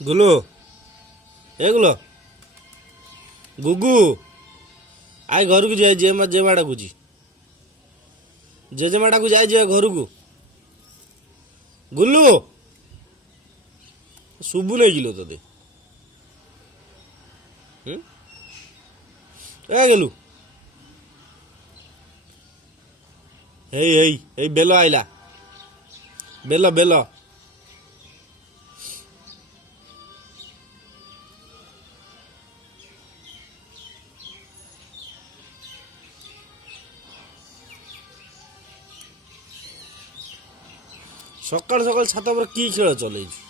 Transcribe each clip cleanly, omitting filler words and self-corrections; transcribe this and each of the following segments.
গুলো এগুলো গুগু আয় ঘরକୁ যাই জেমা ডাকুଛି ଜେଜେମା ଡାକୁଛି ଆଇ ଯିବା ଘରକୁ ଗୁଲୁ ଶୁଭୁ ନେଇ କିଲୋ ତତେ ଏ ଗେଲୁ ହେଇ ହେଇ ହେଇ ବେଲ ଆଇଲା ବେଲ ବେଲ ସକାଳୁ ସକାଳୁ ଛାତ ଉପରେ କି ଖେଳ ଚଲେଇଛୁ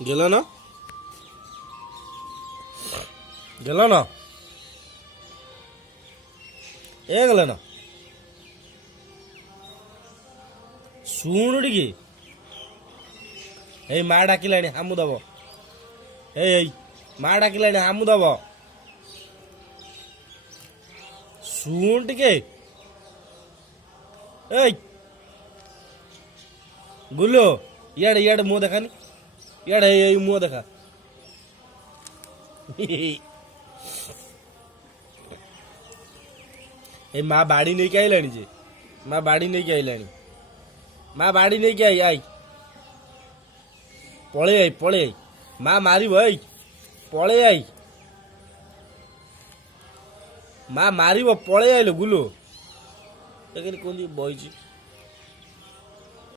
গেল না গেল না ଏ ଗଲେ ନା ଶୁଣୁ ଟିକେ ଏଇ ମା ଡାକିଲାଣି ହାମୁ ଦବ ଏଇ ମା ଡାକିଲାଣି ହାମୁ ଦବ ଶୁଣ ଟିକେ ଏଇ ଗୁଲୁ ଇଆଡେ ଇଆଡେ ମୁହଁ ଦେଖାନି ଇଆଡେ ଏଇ ମୁହଁ ଦେଖା ଏ ମା ବାଡି ନେଇକି ଆଇଲାଣି ଯେ ମା ବାଡି ନେଇକି ଆଇଲାଣି ମା ବାଡି ନେଇକି ଆଇ ପଳେଇ ଆଇ ପଳେଇ ଆଇ ମା ମାରିବ ଏଇ ପଳେଇ ଆଇ ମା ମାରିବ ପଳେଇ ଆଇଲ ଗୁଲୁ କୁହନ୍ତି ବଇଛି